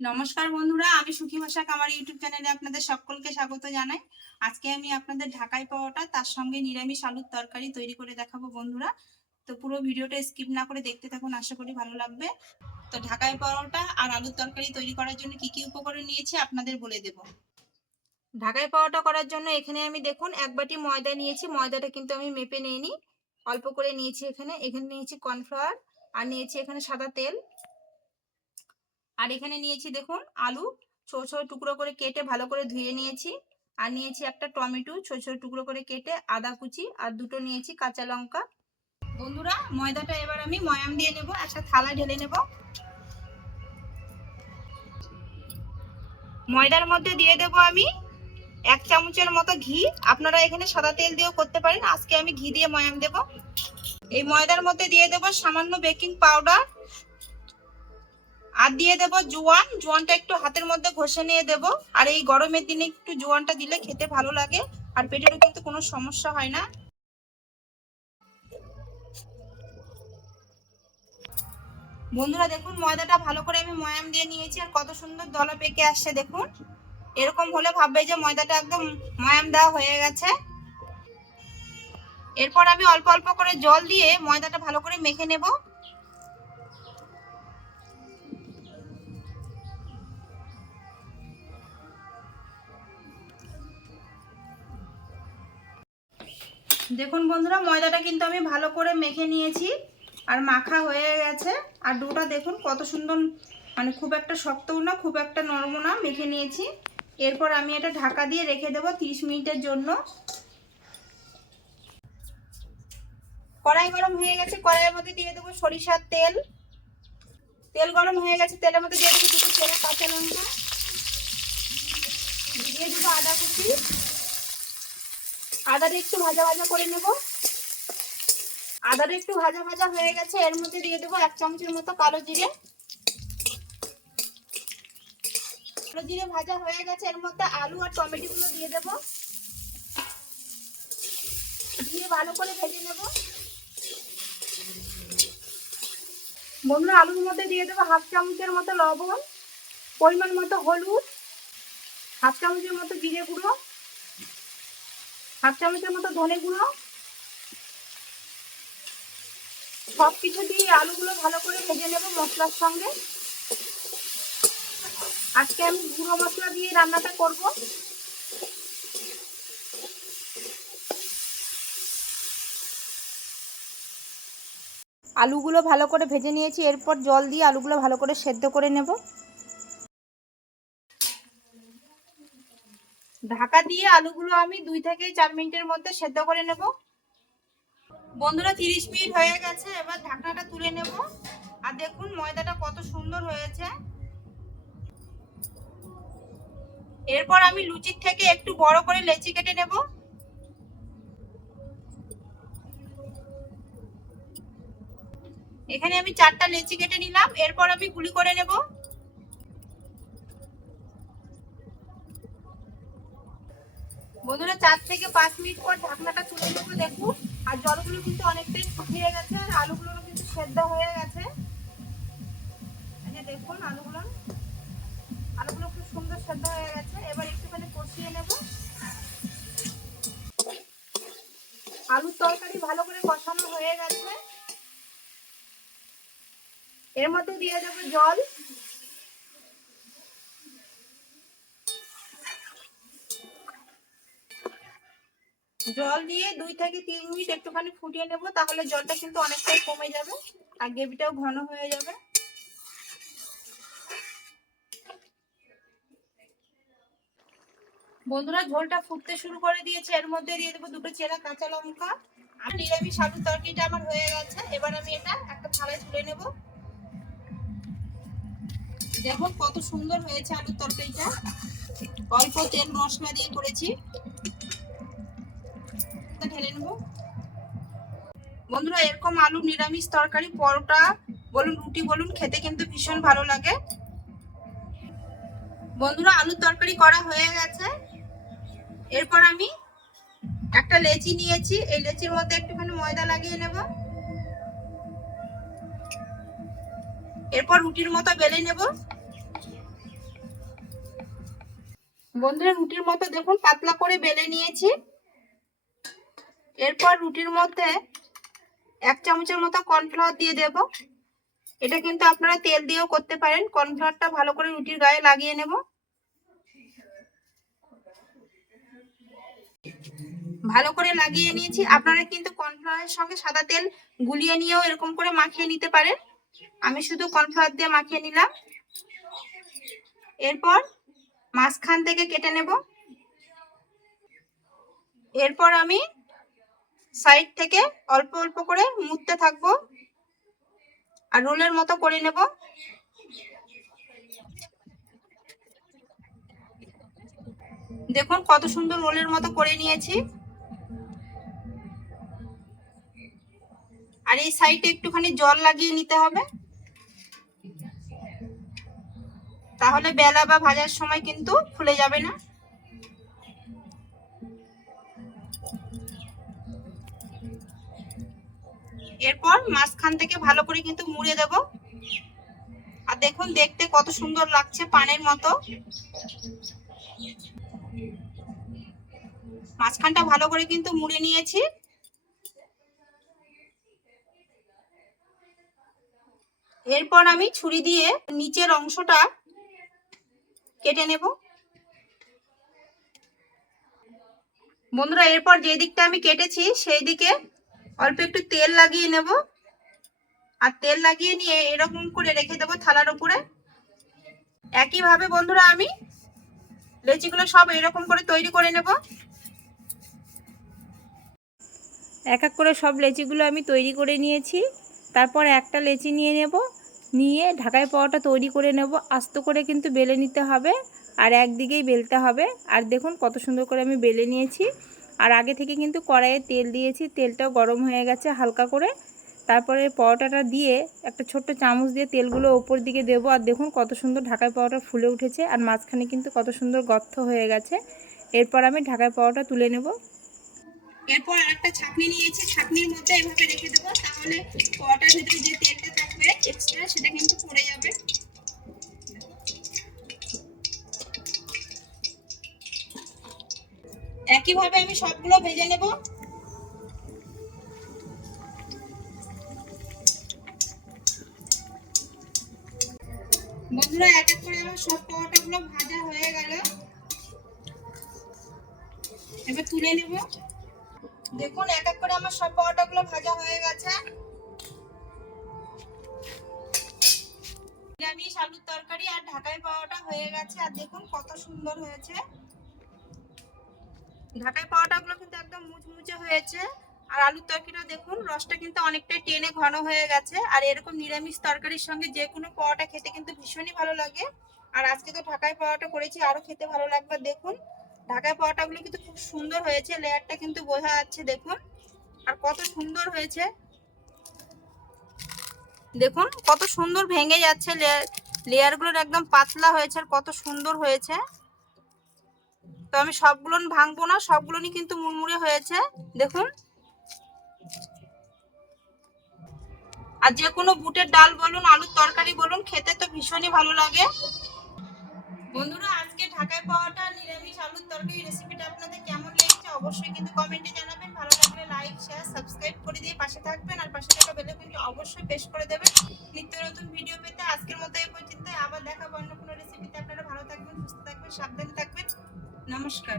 নমস্কার বন্ধুরা, আমি সুখী ভাষা আমার ইউটিউব চ্যানেলে আপনাদের সকলকে স্বাগত জানাই। আজকে আমি আপনাদের ঢাকাই পাওয়াটা তার সঙ্গে নিরামিষ আলুর তরকারি তৈরি করে দেখাবো বন্ধুরা। তো পুরো ভিডিওটা স্কিপ না করে দেখতে থাকুন, আশা করি ভালো লাগবে। তো ঢাকাই পাওয়াটা আর আলুর তরকারি তৈরি করার জন্য কি কি উপকরণ নিয়েছি আপনাদের বলে দেব। ঢাকাই পাওয়াটা করার জন্য এখানে আমি দেখুন, এক বাটি ময়দা নিয়েছি, ময়দাটা কিন্তু আমি মেপে নিইনি। অল্প করে নিয়েছি এখানে এখানে নিয়েছি কর্নফ্লাওয়ার আর নিয়েছি এখানে সাদা তেল। আর এখানে নিয়েছি দেখুন আলু, ছোট ছোট টুকরো করে কেটে ভালো করে ধুয়ে নিয়েছি। আর নিয়েছি একটা টমেটো, ছোট ছোট টুকরো করে কেটে আদা কুচি আর দুটো নিয়েছি কাঁচা লঙ্কা। বন্ধুরা, ময়দাটা এবার আমি ময়াম দিয়ে নেব, একটা থালা ঢেলে নেব। ময়দার মধ্যে দিয়ে দেব আমি এক চামচের মতো ঘি। আপনারা এখানে সাদা তেল দিয়েও করতে পারেন। আজকে আমি ঘি দিয়ে ময়াম দেব। এই ময়দার মধ্যে দিয়ে দেব সামান্য বেকিং পাউডার। আর দিয়ে দেব জোয়ান। জোয়ানটা একটু হাতের মধ্যে ঘষে নিয়ে দেব। আর এই গরমের দিনে একটু জোয়ানটা দিলে খেতে ভালো লাগে। আর পেটেরও কিন্তু কোনো সমস্যা হয় না। বন্ধুরা দেখুন, ময়দাটা ভালো করে আমি ময়াম দিয়ে নিয়েছি। আর কত সুন্দর দলা পেকে আসছে দেখুন। এরকম হলে ভাববে যে ময়দাটা একদম ময়াম দেওয়া হয়ে গেছে। এরপর আমি অল্প অল্প করে জল দিয়ে ময়দাটা ভালো করে মেখে নেব। দেখুন বন্ধুরা, ময়দাটা কিন্তু আমি ভালো করে মেখে নিয়েছি আর মাখা হয়ে গেছে। আর ডোটা দেখুন কত সুন্দর মানে খুব একটা শক্তও না, খুব একটা নরম না, মেখে নিয়েছি। এরপর আমি এটা ঢাকা দিয়ে রেখে দেবো 30 মিনিটের জন্য। কড়াই গরম হয়ে গেছে, কড়াইয়ের মধ্যে দিয়ে দেবো সরিষার তেল। তেল গরম হয়ে গেছে, তেলের মধ্যে দিয়ে দেবো দুটো তেলে কাঁচা লঙ্কা দিয়ে দেবো আদা কুচি আদাটা একটু ভাজা ভাজা করে নেব। আদাটা একটু ভাজা ভাজা হয়ে গেছে, এর মধ্যে দিয়ে দেবো এক চামচের মতো কালো জিরে। কালো জিরে ভাজা হয়ে গেছে, এর মধ্যে আলু আর টমেটো গুলো দিয়ে দেবো। দিয়ে ভালো করে ভেজে নেব। বন্ধুরা, আলুর মধ্যে দিয়ে দেবো হাফ চামচের মতো লবণ, পরিমাণ মতো হলুদ, হাফ চামচের মতো জিরে গুঁড়ো। হাফ চামচের মতো ধনে গুঁড়ো। সব কিছু দিয়ে আলুগুলো ভালো করে ভেজে নেব মশলার সঙ্গে। আজকে আমি গুঁড়ো মশলা দিয়ে রান্নাটা করব। আলুগুলো ভালো করে ভেজে নিয়েছি, এরপর জল দিয়ে আলুগুলো ভালো করে সেদ্ধ করে নেব। ঢাকা দিয়ে আলুগুলো আমি দুই থেকে চার মিনিটের মধ্যে সেদ্ধ করে নেব। বন্ধুরা, তিরিশ মিনিট হয়ে গেছে, এবার ঢাকনাটা তুলে নেব। আর দেখুন, ময়দাটা কত সুন্দর হয়েছে। এরপর আমি লুচির থেকে একটু বড় করে লেচি কেটে নেব। এখানে আমি চারটা লেচি কেটে নিলাম। এরপর আমি গুলি করে নেব। বন্ধুরা চার থেকে পাঁচ মিনিট পর ঢাকনাটা তুলে নেব দেখুন আর জলগুলো কিন্তু অনেকটাই শুকিয়ে গেছে, আর আলুগুলো কিন্তু সেদ্ধ হয়ে গেছে। দেখুন আলুগুলো। আলুগুলো খুব সুন্দর সেদ্ধ হয়ে গেছে, এবার একটুখানি কষিয়ে নেব। আলুর তরকারি ভালো করে কষানো হয়ে গেছে। এর মধ্যে দিয়ে দেবো জল। জল দিয়ে দুই থেকে তিন মিনিট একটুখানি ফুটিয়ে নেব, তাহলে জলটা কিন্তু অনেকটাই কমে যাবে আর গ্রেভিটাও ঘন হয়ে যাবে। বন্ধুরা, ঝোলটা ফুটতে শুরু করে দিয়েছে। এর মধ্যে দিয়ে দেবো দুটো চেরা কাঁচা লঙ্কা আর নিরামিষ আলুর তরকারিটা আমার হয়ে গেছে। এবার আমি এটা একটা থালায় তুলে নেব। দেখুন কত সুন্দর হয়েছে আলুর তরকারিটা। অল্প তেল মশলা দিয়ে করেছি। ঢেলে নেব। বন্ধুরা, এরকম আলু নিরামিষ তরকারি, পরোটা, বলুন, রুটি বলুন, খেতে কিন্তু ভীষণ ভালো লাগে। বন্ধুরা, আলুর তরকারি করা হয়ে গেছে। এরপর আমি একটা লেচি নিয়েছি। এই লেচির মধ্যে একটুখানি ময়দা লাগিয়ে নেব। এরপর রুটির মতো বেলে নেব। বন্ধুরা, রুটির মতো দেখুন, পাতলা করে বেলে নিয়েছি। এরপর রুটির মধ্যে এক চামচের মতো কর্নফ্লাওয়ার দিয়ে দেব। এটা কিন্তু আপনারা তেল দিয়েও করতে পারেন। কর্নফ্লাওয়ারটা ভালো করে রুটির গায়ে লাগিয়ে নেব। ভালো করে লাগিয়ে নিয়েছি। আপনারা কিন্তু কর্নফ্লাওয়ারের সঙ্গে সাদা তেল গুলিয়ে নিয়েও এরকম করে মাখিয়ে নিতে পারেন। আমি শুধু কর্নফ্লাওয়ার দিয়ে মাখিয়ে নিলাম। এরপর মাঝখান থেকে কেটে নেব। এরপর আমি সাইড থেকে অল্প অল্প করে মুড়তে থাকব। আর রোলের মতো করে নেব। দেখুন কত সুন্দর রোলের মতো করে নিয়েছি। আর এই সাইডে একটুখানি জল লাগিয়ে নিতে হবে। তাহলে বেলা বা ভাজার সময় কিন্তু ফুলে যাবে না। এরপর মাঝখান থেকে ভালো করে কিন্তু মুড়ে দেব। আর দেখুন, দেখতে কত সুন্দর লাগছে পানের মতো। মাঝখানটা ভালো করে কিন্তু মুড়ে নিয়েছি। এরপর আমি ছুরি দিয়ে নিচের অংশটা কেটে নেব। বন্ধুরা, এরপর যে দিকটা আমি কেটেছি, সেই দিকে অল্প একটু তেল লাগিয়ে নেব। আর তেল লাগিয়ে নিয়ে এরকম করে রেখে দেবো থালার উপরে। একইভাবে বন্ধুরা আমি লেচিগুলো সব এরকম করে তৈরি করে নেব। এক এক করে সব লেচিগুলো আমি তৈরি করে নিয়েছি। তারপর একটা লেচি নিয়ে নেব। নিয়ে ঢাকায় পাওয়াটা তৈরি করে নেব। আস্ত করে কিন্তু বেলে নিতে হবে। আর একদিকেই বেলতে হবে। আর দেখুন কত সুন্দর করে আমি বেলে নিয়েছি। আর আগে থেকে কিন্তু কড়াইয়ে তেল দিয়েছি, তেলটাও গরম হয়ে গেছে হালকা করে। তারপরে পরোটাটা দিয়ে একটা ছোট্ট চামচ দিয়ে তেলগুলো ওপর দিকে দেবো। আর দেখুন কত সুন্দর ঢাকায় পাওয়াটা ফুলে উঠেছে আর মাঝখানে কিন্তু কত সুন্দর গর্থ হয়ে গেছে। এরপর আমি ঢাকায় পাওয়াটা তুলে নেব। এরপর আরেকটা ছাকনি নিয়েছি, ছাকনির মধ্যে এভাবে রেখে দেবো। তাহলে পটার ভিতরে যে তেলটা থাকবে এক্সট্রা সেটা কিন্তু পড়ে যাবে। একইভাবে আমি সবগুলো ভেজে নেব? বন্ধুরা, এক এক করে আমার সব পরোটাগুলো ভাজা হয়ে গেল। এবার তুলে নেব। দেখুন, এক এক করে আমার সব পরোটাগুলো ভাজা হয়ে গেছে। নিরামিষ আলুর তরকারি আর ঢাকায় পাওয়াটা হয়ে গেছে। আর দেখুন কত সুন্দর হয়েছে। ঢাকাই পাওয়াটাগুলো কিন্তু একদম মুচমুচে হয়েছে। আর আলুর তরকারিটা দেখুন, রসটা কিন্তু অনেকটাই টেনে ঘন হয়ে গেছে। আর এরকম নিরামিষ তরকারির সঙ্গে যে কোনো পাওয়াটা খেতে কিন্তু ভীষণই ভালো লাগে। আর আজকে তো ঢাকায় পাওয়াটা করেছি আরও খেতে ভালো লাগবে, দেখুন। ঢাকায় পাওয়াটাগুলো কিন্তু খুব সুন্দর হয়েছে, লেয়ারটা কিন্তু বোঝা যাচ্ছে, দেখুন। আর কত সুন্দর হয়েছে। দেখুন, কত সুন্দর ভেঙে যাচ্ছে লেয়ার, লেয়ারগুলোর একদম পাতলা হয়েছে আর কত সুন্দর হয়েছে। তো আমি সবগুলো ভাঙবো না সবগুলোই কিন্তু মুড়মুড়ে হয়েছে, দেখুন। আর যে কোনো বুটের ডাল বলুন, আলুর তরকারি বলুন, খেতে তো ভীষণই ভালো লাগে। বন্ধুরা, আজকে ঢাকায় পাওয়াটা নিরামিষ আলুর তরকারি রেসিপিটা আপনাদের কেমন লেগেছে অবশ্যই কিন্তু কমেন্টে জানাবেন। ভালো লাগলে লাইক শেয়ার সাবস্ক্রাইব করে দিয়ে পাশে থাকবেন আর পাশে থাকা বেল আইকনটি অবশ্যই প্রেস করে দেবেন। নিত্য নতুন ভিডিও পেতে আজকের মতো এই পর্যন্ত আবার দেখাবো অন্য কোনো রেসিপিতে আপনারা ভালো থাকবেন, সুস্থ থাকবেন, সাবধানে নমস্কার